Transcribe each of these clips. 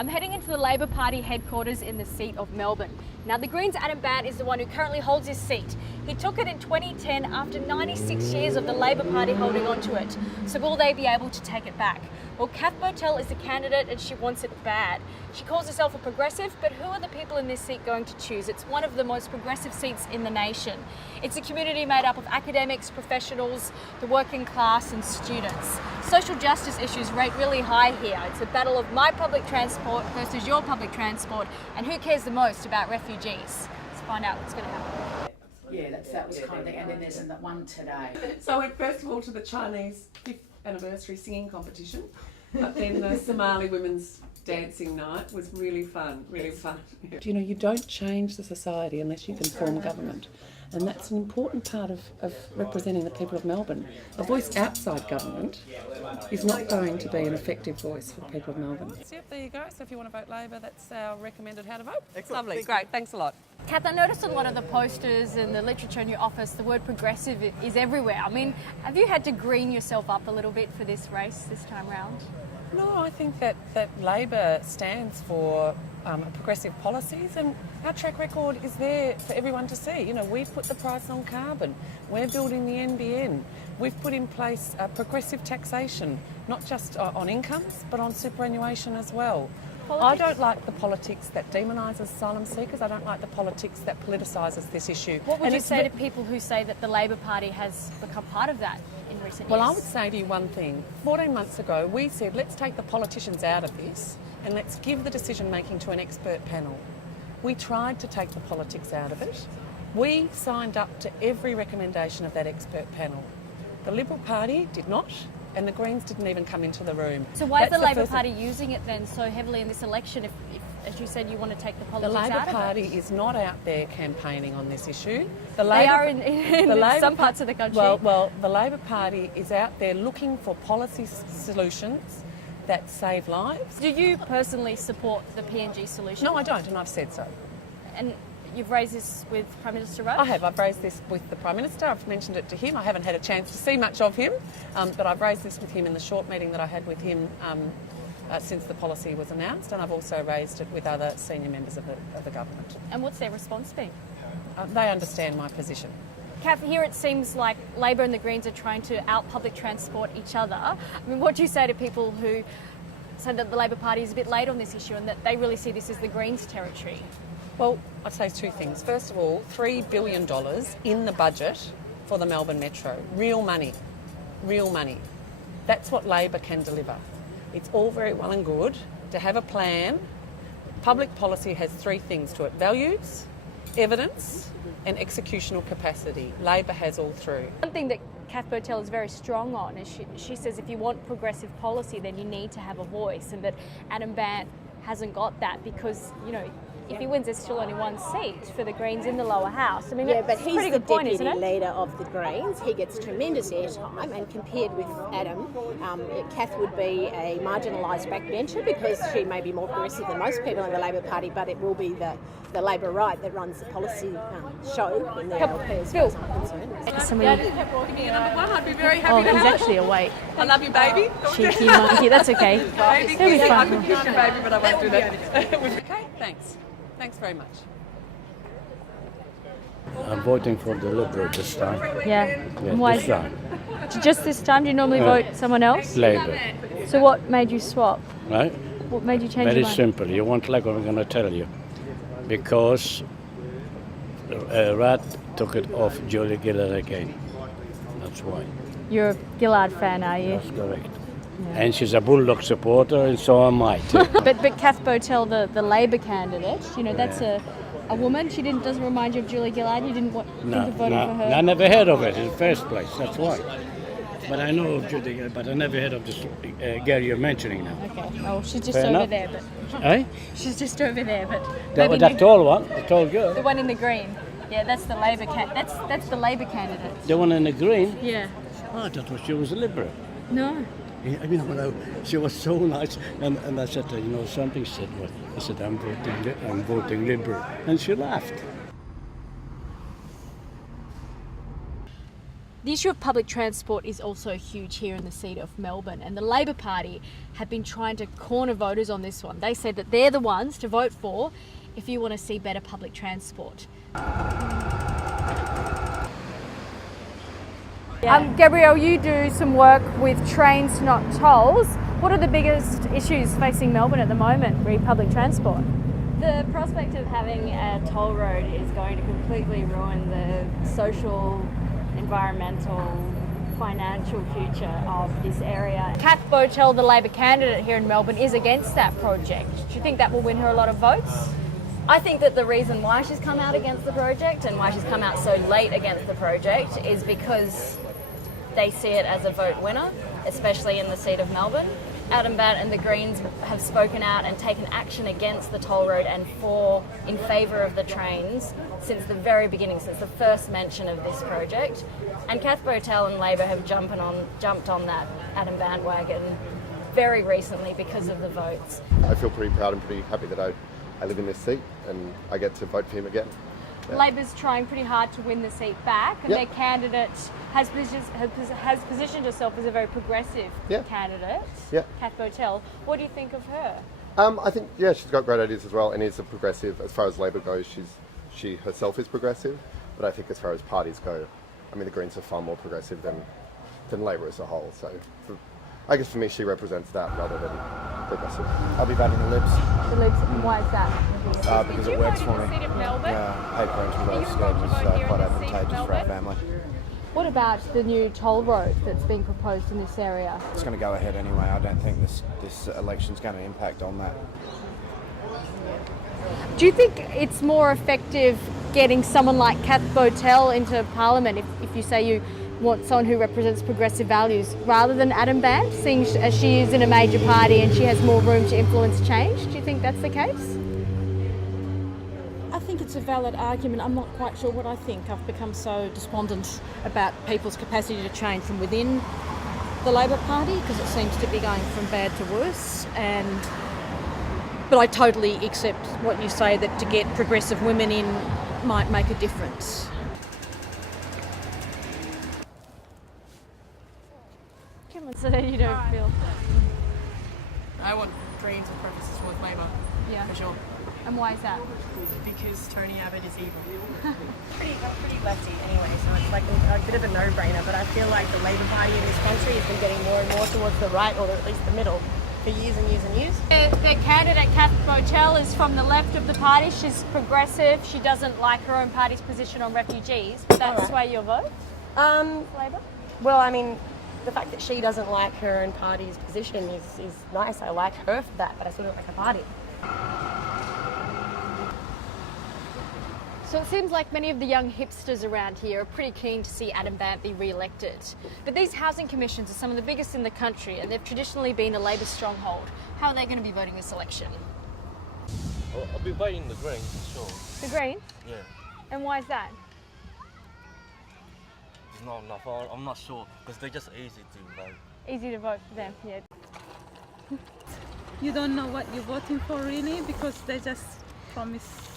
I'm heading into the Labor Party headquarters in the seat of Melbourne. Now, the Greens' Adam Bandt is the one who currently holds his seat. He took it in 2010 after 96 years of the Labor Party holding on to it. So will they be able to take it back? Well, Kath Botel is the candidate and she wants it bad. She calls herself a progressive, but who are the people in this seat going to choose? It's one of the most progressive seats in the nation. It's a community made up of academics, professionals, the working class and students. Social justice issues rate really high here. It's a battle of my public transport versus your public transport, and who cares the most about refugees? Let's find out what's going to happen. Yeah, that was kind of thing, and then there's that one today. So I went first of all to the Chinese 5th anniversary singing competition, but then the Somali women's dancing night was really fun, really fun. You know, you don't change the society unless you can form government. And that's an important part of representing the people of Melbourne. A voice outside government is not going to be an effective voice for the people of Melbourne. Yep, there you go. So if you want to vote Labor, that's our recommended how to vote. Excellent. Lovely, great, thanks a lot. Kath, I noticed on a lot of the posters and the literature in your office, the word progressive is everywhere. I mean, have you had to green yourself up a little bit for this race this time round? No, I think that Labor stands for progressive policies, and our track record is there for everyone to see. You know, we've put the price on carbon, we're building the NBN, we've put in place progressive taxation, not just on incomes, but on superannuation as well. I don't like the politics that demonises asylum seekers. I don't like the politics that politicises this issue. What would you say to people who say that the Labor Party has become part of that in recent years? Well, I would say to you one thing. 14 months ago, we said, let's take the politicians out of this and let's give the decision making to an expert panel. We tried to take the politics out of it. We signed up to every recommendation of that expert panel. The Liberal Party did not, and the Greens didn't even come into the room. So why is the Labor Party using it then so heavily in this election if, as you said, you want to take the politics out of it? The Labor Party is not out there campaigning on this issue. They are in some parts of the country. Well, the Labor Party is out there looking for policy solutions that save lives. Do you personally support the PNG solution? No, I don't, and I've said so. And you've raised this with Prime Minister Rudd? I have. I've raised this with the Prime Minister. I've mentioned it to him. I haven't had a chance to see much of him, but I've raised this with him in the short meeting that I had with him since the policy was announced, and I've also raised it with other senior members of the government. And what's their response been? They understand my position. Kath, here it seems like Labor and the Greens are trying to out-public transport each other. I mean, what do you say to people who say that the Labor Party is a bit late on this issue and that they really see this as the Greens' territory? Well, I'd say two things. First of all, $3 billion in the budget for the Melbourne Metro. Real money. Real money. That's what Labor can deliver. It's all very well and good to have a plan. Public policy has three things to it: values, evidence and executional capacity. Labor has all three. One thing that Kath Botel is very strong on is she says if you want progressive policy then you need to have a voice, and that Adam Bandt hasn't got that because, you know, if he wins, there's still only one seat for the Greens in the lower house. I mean, yeah, but he's pretty the good point, isn't deputy it? leader of the Greens. He gets tremendous airtime, and compared with Adam, Kath would be a marginalised backbencher because she may be more progressive than most people in the Labor Party, but it will be the Labor right that runs the policy show in the LP as far as I'm concerned. Somebody... Give me a number one. I'd be very happy to he's have actually awake. I love you, baby. Cheeky monkey, that's okay. Baby, It'll be I fun. could kiss your baby, but I won't do that. Okay, thanks. Thanks very much. I'm voting for the Liberal this time. Yeah. Yeah, Why? this time. Just this time? Do you normally vote someone else? Labour. So what made you swap? Right? What made you change Very your mind? simple. You won't like what I'm going to tell you. Because Rudd took it off Julie Gillard again. That's why. You're a Gillard fan, are you? That's correct. And she's a Bulldog supporter, and so am I too. But Kath Botel, the Labor candidate, you know, that's a woman. She doesn't remind you of Julie Gillard. You didn't think of voting for her. I never heard of it in the first place. That's why. But I know of Julie Gillard, but I never heard of this girl you're mentioning now. Okay. Oh, she's just Fair over enough. there, but Eh? she's just over there, but That tall one, the tall girl. the one in the green. Yeah, that's the Labor that's the Labor candidate. The one in the green. Yeah. Oh, I thought she was a Liberal. No. I mean, she was so nice, and I said, you know something. She said, "What?" I said, I'm voting Liberal," and she laughed. The issue of public transport is also huge here in the seat of Melbourne, and the Labor Party have been trying to corner voters on this one. They said that they're the ones to vote for if you want to see better public transport. Gabrielle, you do some work with trains, not tolls. What are the biggest issues facing Melbourne at the moment re public transport? The prospect of having a toll road is going to completely ruin the social, environmental, financial future of this area. Kath Botel, the Labor candidate here in Melbourne, is against that project. Do you think that will win her a lot of votes? I think that the reason why she's come out against the project and why she's come out so late against the project is because they see it as a vote winner, especially in the seat of Melbourne. Adam Bant and the Greens have spoken out and taken action against the toll road and in favour of the trains since the very beginning, since the first mention of this project. And Kath Botel and Labor have jumped on that Adam bandwagon very recently because of the votes. I feel pretty proud and pretty happy that I live in this seat and I get to vote for him again. Yeah. Labor's trying pretty hard to win the seat back, and their candidate has positioned herself as a very progressive candidate, Kath Botel. What do you think of her? I think, she's got great ideas as well and is a progressive. As far as Labor goes, she herself is progressive, but I think as far as parties go, I mean, the Greens are far more progressive than Labor as a whole. So I guess for me, she represents that rather than progressive. I'll be voting the Libs. The Libs, and why is that? Because it works for me. Seat of Melbourne? Yeah, I hate going to those stages, so quite advantageous for our family. What about the new toll road that's being proposed in this area? It's going to go ahead anyway. I don't think this election's going to impact on that. Do you think it's more effective getting someone like Kath Botel into Parliament if you say you want someone who represents progressive values rather than Adam Bant, seeing as she is in a major party and she has more room to influence change? Do you think that's the case? I think it's a valid argument. I'm not quite sure what I think. I've become so despondent about people's capacity to change from within the Labor Party because it seems to be going from bad to worse. But I totally accept what you say, that to get progressive women in might make a difference. Come on, so that you don't feel. I want Greens and preferences towards Labor. Yeah. For sure. And why is that? Because Tony Abbott is evil. pretty lefty anyway, so it's like a bit of a no-brainer, but I feel like the Labor Party in this country has been getting more and more towards the right, or at least the middle, for years and years and years. The candidate, Kath Botel, is from the left of the party. She's progressive. She doesn't like her own party's position on refugees. That's why you'll vote? Labor? Well, I mean, the fact that she doesn't like her own party's position is nice. I like her for that, but I still don't like her party. So it seems like many of the young hipsters around here are pretty keen to see Adam Bant be re-elected. But these housing commissions are some of the biggest in the country, and they've traditionally been a Labor stronghold. How are they going to be voting this election? Well, I'll be voting the Greens, for sure. The Greens? Yeah. And why is that? There's not enough. I'm not sure, because they're just easy to vote. Easy to vote for them, yeah. You don't know what you're voting for really, because they just promise.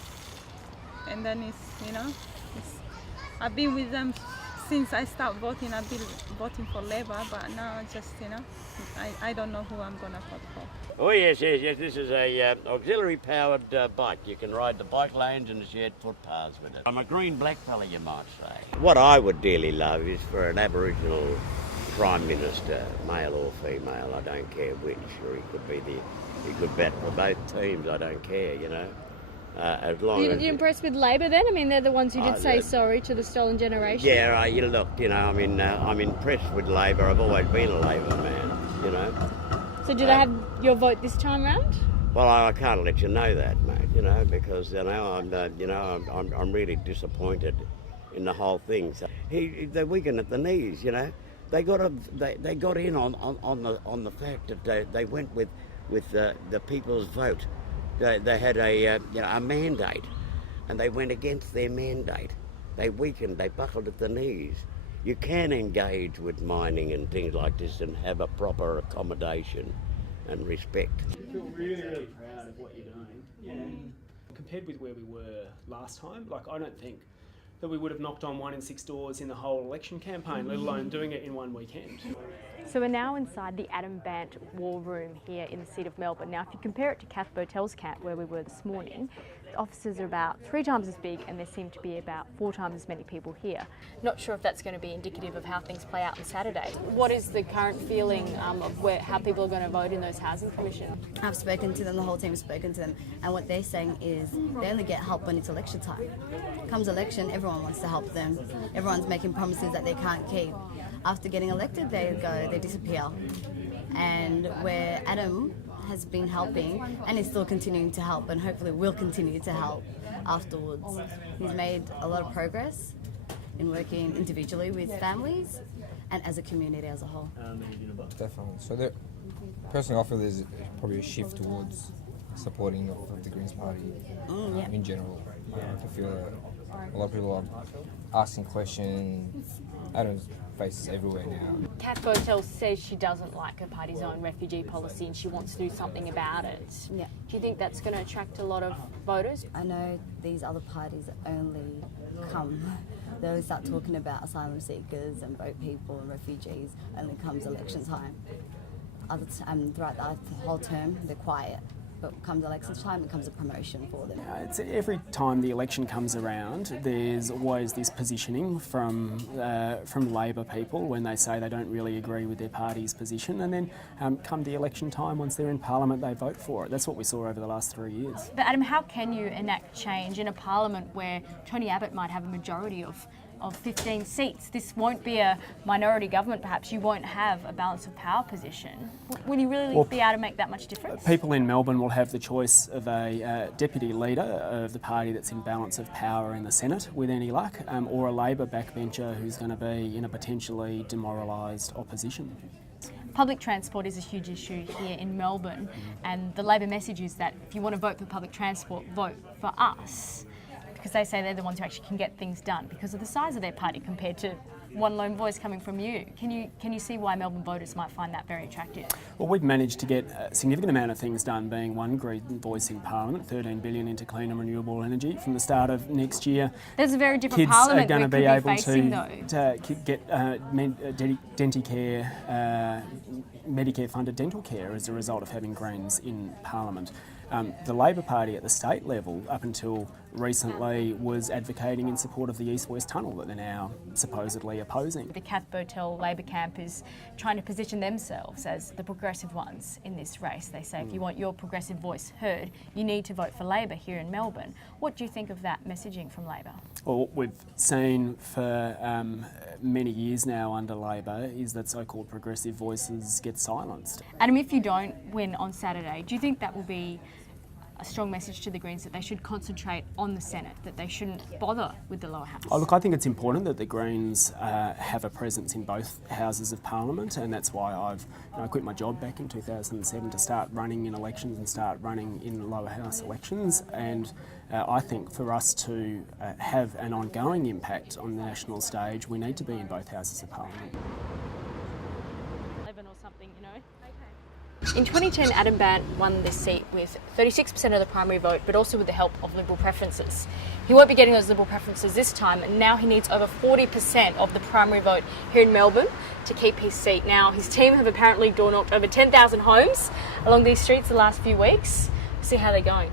And then I've been with them since I started voting. I've been voting for Labor, but now I don't know who I'm going to vote for. Oh yes. This is a auxiliary powered bike. You can ride the bike lanes and the shared footpaths with it. I'm a green black fella, you might say. What I would dearly love is for an Aboriginal Prime Minister, male or female, I don't care which, or he could bat for both teams, I don't care, as long as... You're impressed with Labor then? I mean, they're the ones who did say sorry to the stolen generation. Yeah, I'm impressed with Labor. I've always been a Labor man, So do they have your vote this time round? Well, I can't let you know that, mate, because, I'm really disappointed in the whole thing. So they're weakened at the knees, They got in on the fact that they went with the people's vote. They had a mandate, and they went against their mandate. They weakened, they buckled at the knees. You can engage with mining and things like this and have a proper accommodation and respect. I feel really, really proud of what you're doing. Compared with where we were last time, I don't think that we would have knocked on 1 in 6 doors in the whole election campaign, let alone doing it in one weekend. So we're now inside the Adam Bant War Room here in the seat of Melbourne. Now, if you compare it to Kath Botel's camp, where we were this morning, the offices are about 3 times as big and there seem to be about 4 times as many people here. Not sure if that's going to be indicative of how things play out on Saturday. What is the current feeling of how people are going to vote in those housing commissions? I've spoken to them, the whole team has spoken to them, and what they're saying is they only get help when it's election time. Comes election, everyone wants to help them. Everyone's making promises that they can't keep. After getting elected, they disappear. And where Adam has been helping and is still continuing to help and hopefully will continue to help afterwards. He's made a lot of progress in working individually with families and as a community as a whole. Definitely. So personally, I feel there's probably a shift towards supporting of the Greens Party in general. I feel that a lot of people are asking questions. Adam's face is everywhere now. Kath Botel says she doesn't like her party's own refugee policy and she wants to do something about it. Yeah. Do you think that's going to attract a lot of voters? I know these other parties only they only start talking about asylum seekers and boat people and refugees only comes election time. Throughout the whole term, they're quiet. But comes election time, it becomes a promotion for them. It's every time the election comes around, there's always this positioning from Labor people when they say they don't really agree with their party's position, and then come the election time, once they're in Parliament, they vote for it. That's what we saw over the last 3 years. But Adam, how can you enact change in a Parliament where Tony Abbott might have a majority of 15 seats? This won't be a minority government, perhaps. You won't have a balance of power position. Will you really be able to make that much difference? People in Melbourne will have the choice of a deputy leader of the party that's in balance of power in the Senate, with any luck, or a Labor backbencher who's going to be in a potentially demoralised opposition. Public transport is a huge issue here in Melbourne, and the Labor message is that if you want to vote for public transport, vote for us. Because they say they're the ones who actually can get things done because of the size of their party compared to one lone voice coming from you. Can you see why Melbourne voters might find that very attractive? Well, we've managed to get a significant amount of things done, being one green voice in Parliament, 13 billion into clean and renewable energy from the start of next year. There's a very different Kids Parliament are going to be able facing, to get Medicare funded dental care as a result of having Greens in Parliament. The Labor Party at the state level, up until recently, was advocating in support of the East-West Tunnel that they're now supposedly opposing. The Kath Botel Labor camp is trying to position themselves as the progressive ones in this race. They say if you want your progressive voice heard, you need to vote for Labor here in Melbourne. What do you think of that messaging from Labor? Well, what we've seen for many years now under Labor is that so-called progressive voices get silenced. Adam, if you don't win on Saturday, do you think that will be a strong message to the Greens that they should concentrate on the Senate, that they shouldn't bother with the lower house? Oh, look, I think it's important that the Greens have a presence in both houses of Parliament, and that's why I quit my job back in 2007 to start running in elections and start running in lower house elections. And I think for us to have an ongoing impact on the national stage, we need to be in both houses of Parliament. 11 or something, you know. In 2010, Adam Bant won this seat with 36% of the primary vote, but also with the help of Liberal preferences. He won't be getting those Liberal preferences this time, and now he needs over 40% of the primary vote here in Melbourne to keep his seat. Now, his team have apparently door-knocked over 10,000 homes along these streets the last few weeks. We'll see how they're going.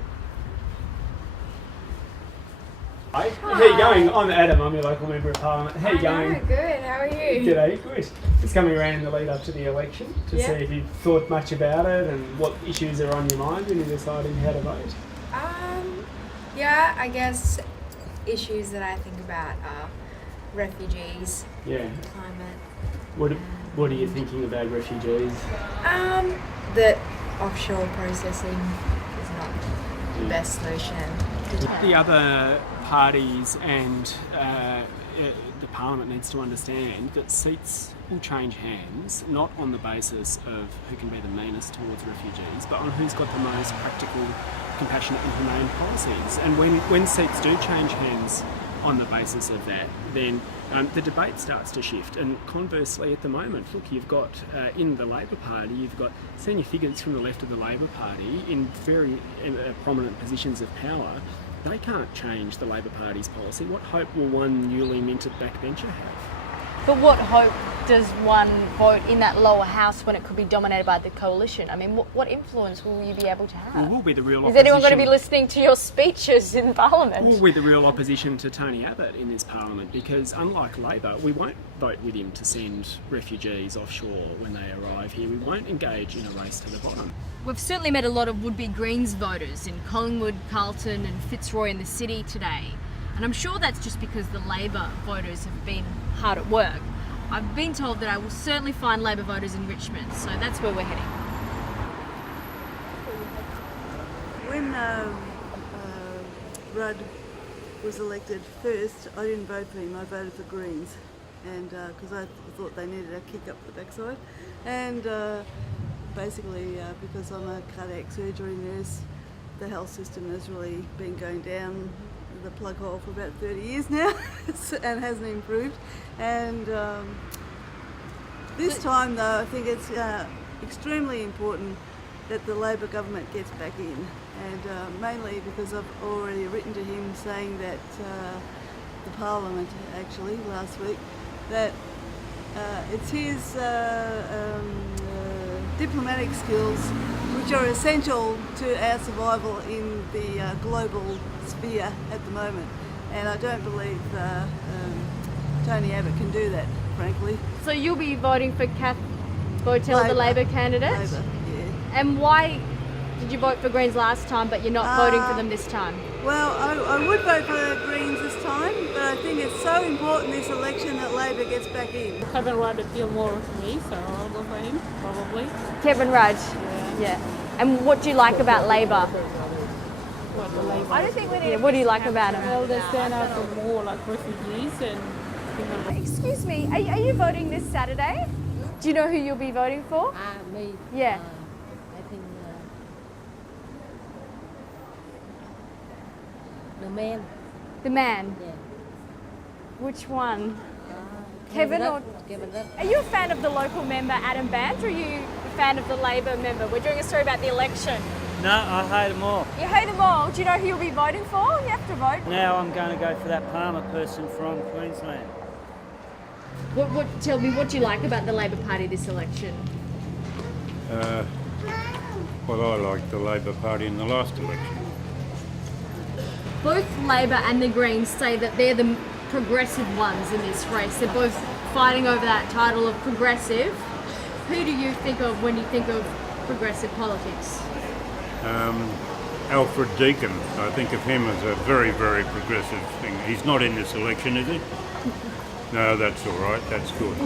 Hi. How are you going? I'm Adam, I'm your local Member of Parliament. How are you going? Good, how are you? G'day, good. Just coming around in the lead up to the election to see if you've thought much about it and what issues are on your mind when you're deciding how to vote. Yeah, I guess issues that I think about are refugees, climate. What are you thinking about refugees? That offshore processing is not the best solution. The other parties and the Parliament needs to understand that seats will change hands, not on the basis of who can be the meanest towards refugees, but on who's got the most practical, compassionate and humane policies. And when seats do change hands on the basis of that, then the debate starts to shift. And conversely, at the moment, look, you've got in the Labor Party, you've got senior figures from the left of the Labor Party in very prominent positions of power they can't change the Labor Party's policy. What hope will one newly minted backbencher have? But what hope does one vote in that lower house when it could be dominated by the coalition? I mean, what influence will you be able to have? Well, we'll be the real Is opposition. anyone going to be listening to your speeches in Parliament? We'll be the real opposition to Tony Abbott in this Parliament, because unlike Labor, we won't vote with him to send refugees offshore when they arrive here. We won't engage in a race to the bottom. We've certainly met a lot of would-be Greens voters in Collingwood, Carlton and Fitzroy in the city today. And I'm sure that's just because the Labor voters have been hard at work. I've been told that I will certainly find Labor voters in Richmond, so that's where we're heading. When Rudd was elected first, I didn't vote for him, I voted for Greens. And because I thought they needed a kick up the backside. And basically because I'm a cardiac surgery nurse, the health system has really been going down the plug hole for about 30 years now and hasn't improved. And this time though, I think it's extremely important that the Labor government gets back in, and mainly because I've already written to him saying that the Parliament actually last week, that it's his diplomatic skills which are essential to our survival in the global sphere at the moment, and I don't believe Tony Abbott can do that, frankly. So you'll be voting for Kath Botel, Labor. the Labor candidate? Labor, yeah. And why did you vote for Greens last time but you're not voting for them this time? Well, I would vote for Greens this time, but I think it's so important this election that Labor gets back in. Kevin Rudd appeal more to me, so I'll go for him, probably. Kevin Rudd? Yeah. And what do you like about Labor? What, the Labour? I don't think we need. Yeah, what do you like about him? Well, they stand up for more like refugees and... Excuse me, are you voting this Saturday? Do you know who you'll be voting for? Me? Yeah. I think the man. The man? Yeah. Which one? Kevin or... Kevin Rudd. Are you a fan of the local member Adam Bant, or are you a fan of the Labor member? We're doing a story about the election. No, I hate them all. You hate them all. Do you know who you'll be voting for? You have to vote. Now I'm going to go for that Palmer person from Queensland. Tell me, what do you like about the Labor Party this election? Well, I liked the Labor Party in the last election. Both Labor and the Greens say that they're the progressive ones in this race. They're both fighting over that title of progressive. Who do you think of when you think of progressive politics? Alfred Deakin, I think of him as a very, very progressive thing. He's not in this election, is he? No, that's all right. That's good.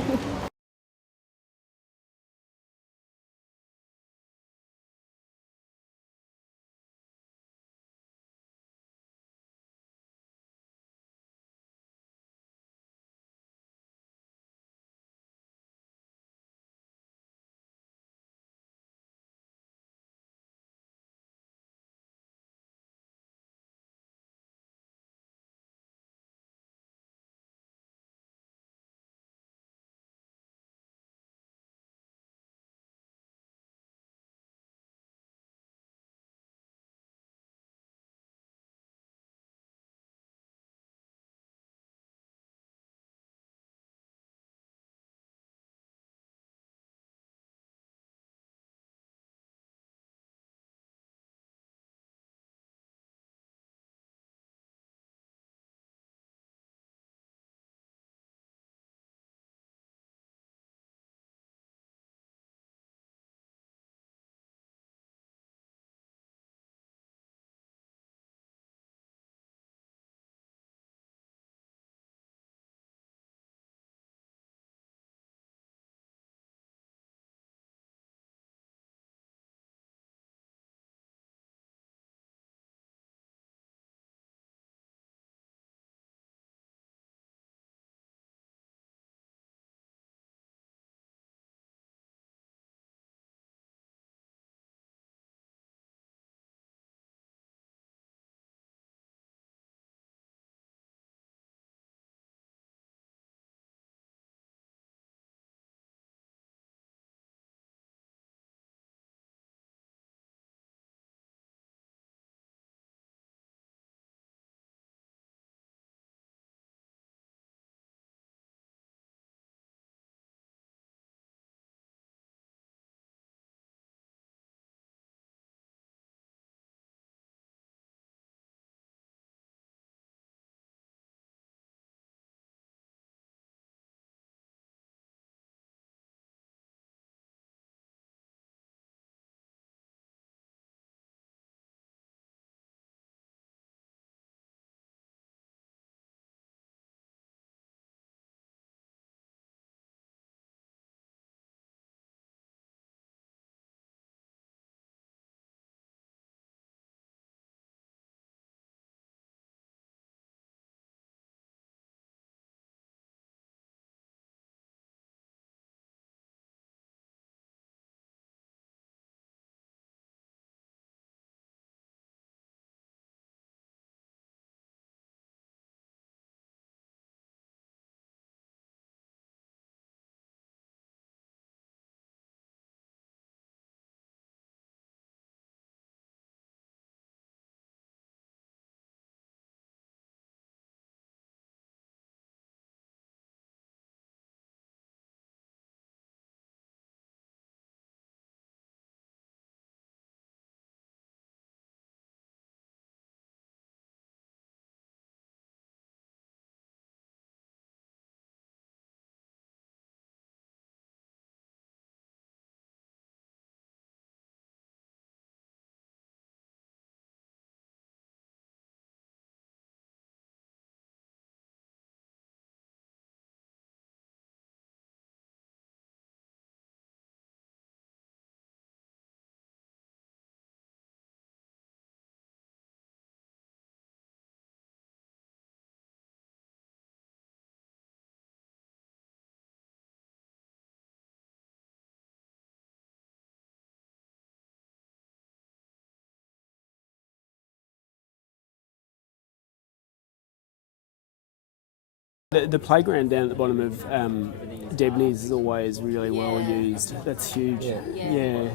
The playground down at the bottom of Debney's is always really well used. That's huge. Yeah.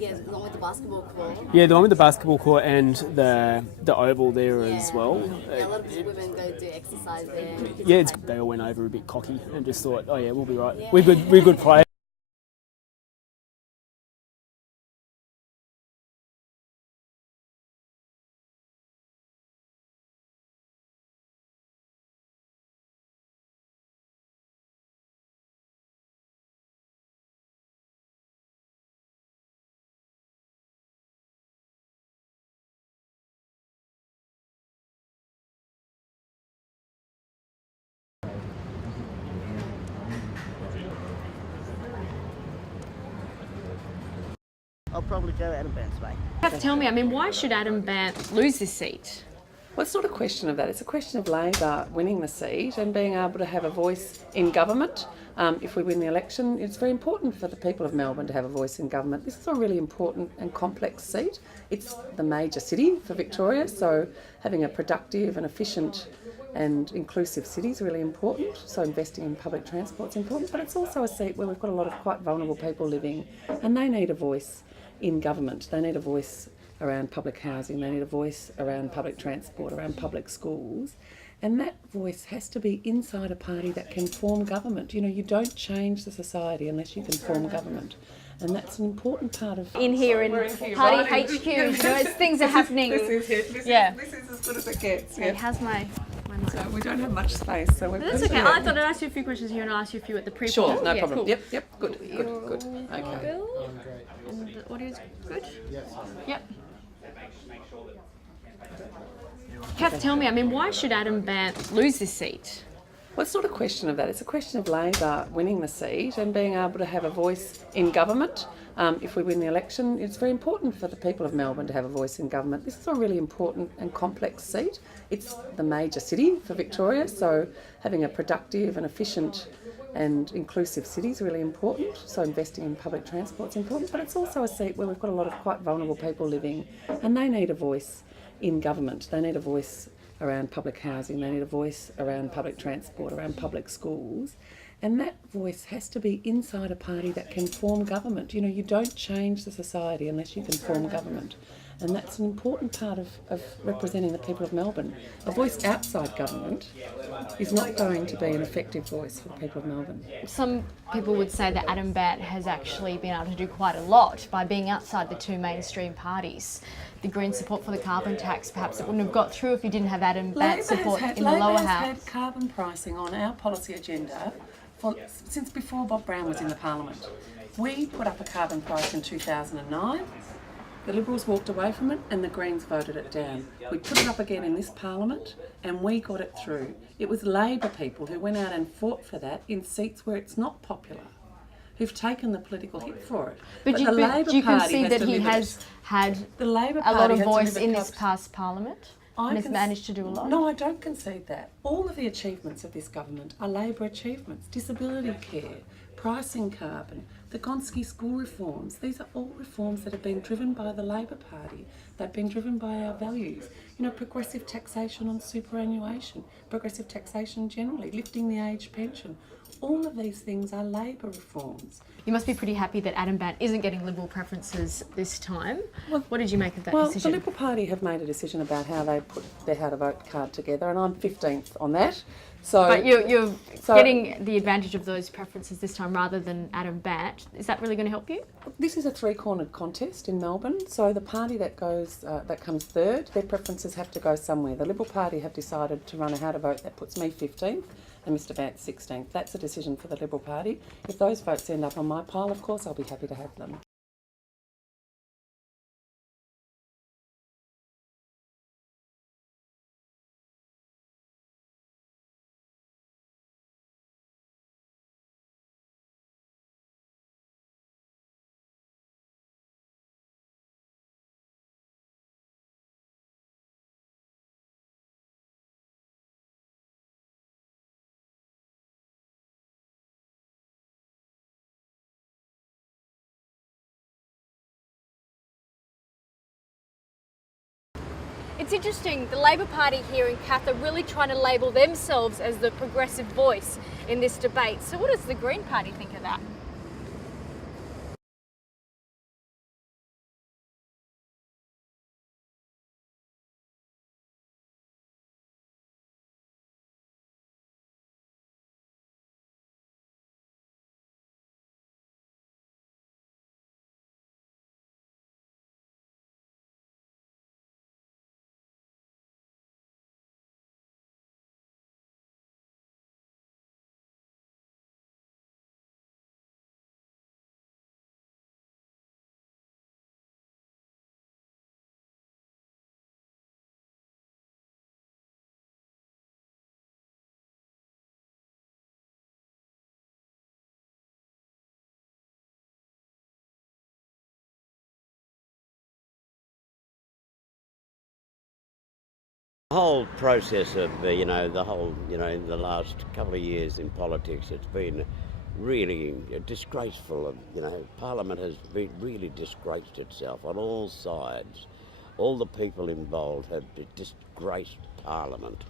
Yeah, along with the basketball court. Yeah, the one with the basketball court and the oval there as well. Yeah, a lot of women go do exercise there. Yeah, they all went over a bit cocky and just thought, oh yeah, we'll be right. We're good players. I'll probably go Adam Bant's way. Kath, tell me, why should Adam Bant lose this seat? Well, it's not a question of that. It's a question of Labor winning the seat and being able to have a voice in government. If we win the election, it's very important for the people of Melbourne to have a voice in government. This is a really important and complex seat. It's the major city for Victoria, so having a productive and efficient and inclusive city is really important. So investing in public transport is important, but it's also a seat where we've got a lot of quite vulnerable people living, and they need a voice in government. They need a voice around public housing, they need a voice around public transport, around public schools, and that voice has to be inside a party that can form government. You know, you don't change the society unless you can form government, and that's an important part of... In here in Party HQ, you know, as things are happening. This is it. This is as good as it gets. Okay, how's my mic? So we don't have much space, so we're... That's okay. I thought I'd ask you a few questions here and I'll ask you a few at the pre-poll. Sure, no problem. Cool. Yep, good. Okay. Bill? And the audio's good? Yep. Kath, tell me, why should Adam Bant lose this seat? Well, it's not a question of that. It's a question of Labor winning the seat and being able to have a voice in government. If we win the election, it's very important for the people of Melbourne to have a voice in government. This is a really important and complex seat. It's the major city for Victoria, so having a productive and efficient and inclusive city is really important. So investing in public transport is important, but it's also a seat where we've got a lot of quite vulnerable people living, and they need a voice in government. They need a voice around public housing, they need a voice around public transport, around public schools, and that voice has to be inside a party that can form government. You know, you don't change the society unless you can form government, and that's an important part of representing the people of Melbourne. A voice outside government is not going to be an effective voice for the people of Melbourne. Some people would say that Adam Bant has actually been able to do quite a lot by being outside the two mainstream parties. The Green support for the carbon tax, perhaps it wouldn't have got through if you didn't have Adam Bant support in the lower house. Labor has had carbon pricing on our policy agenda since before Bob Brown was in the Parliament. We put up a carbon price in 2009. The Liberals walked away from it and the Greens voted it down. We put it up again in this Parliament and we got it through. It was Labor people who went out and fought for that in seats where it's not popular, who've taken the political hit for it. But you can see that he has had a lot of voice in this past Parliament and has managed to do a lot. No, I don't concede that. All of the achievements of this government are Labor achievements. Disability care, pricing carbon, the Gonski school reforms. These are all reforms that have been driven by the Labor Party. They've been driven by our values. You know, progressive taxation on superannuation, progressive taxation generally, lifting the age pension. All of these things are Labor reforms. You must be pretty happy that Adam Bant isn't getting Liberal preferences this time. What did you make of that decision? Well, the Liberal Party have made a decision about how they put their how to vote card together, and I'm 15th on that. So, but you're getting the advantage of those preferences this time rather than Adam Bant. Is that really going to help you? This is a three-cornered contest in Melbourne, so the party that comes third, their preferences have to go somewhere. The Liberal Party have decided to run a how to vote that puts me 15th and Mr Bant 16th. That's a decision for the Liberal Party. If those votes end up on my pile, of course, I'll be happy to have them. It's interesting, the Labor Party here in Kath are really trying to label themselves as the progressive voice in this debate. So what does the Green Party think of that? The whole process of, the last couple of years in politics, it's been really disgraceful. Parliament has really disgraced itself on all sides. All the people involved have disgraced Parliament.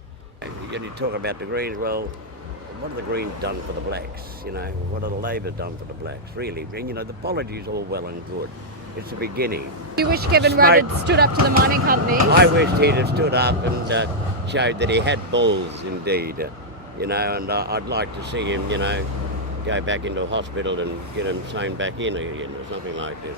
You talk about the Greens, well, what have the Greens done for the blacks? What have the Labor done for the blacks, really? And, the apology's all well and good. It's the beginning. You wish Kevin Rudd had stood up to the mining companies? I wished he'd have stood up and showed that he had balls indeed, and I'd like to see him, go back into a hospital and get him sewn back in again or something like this.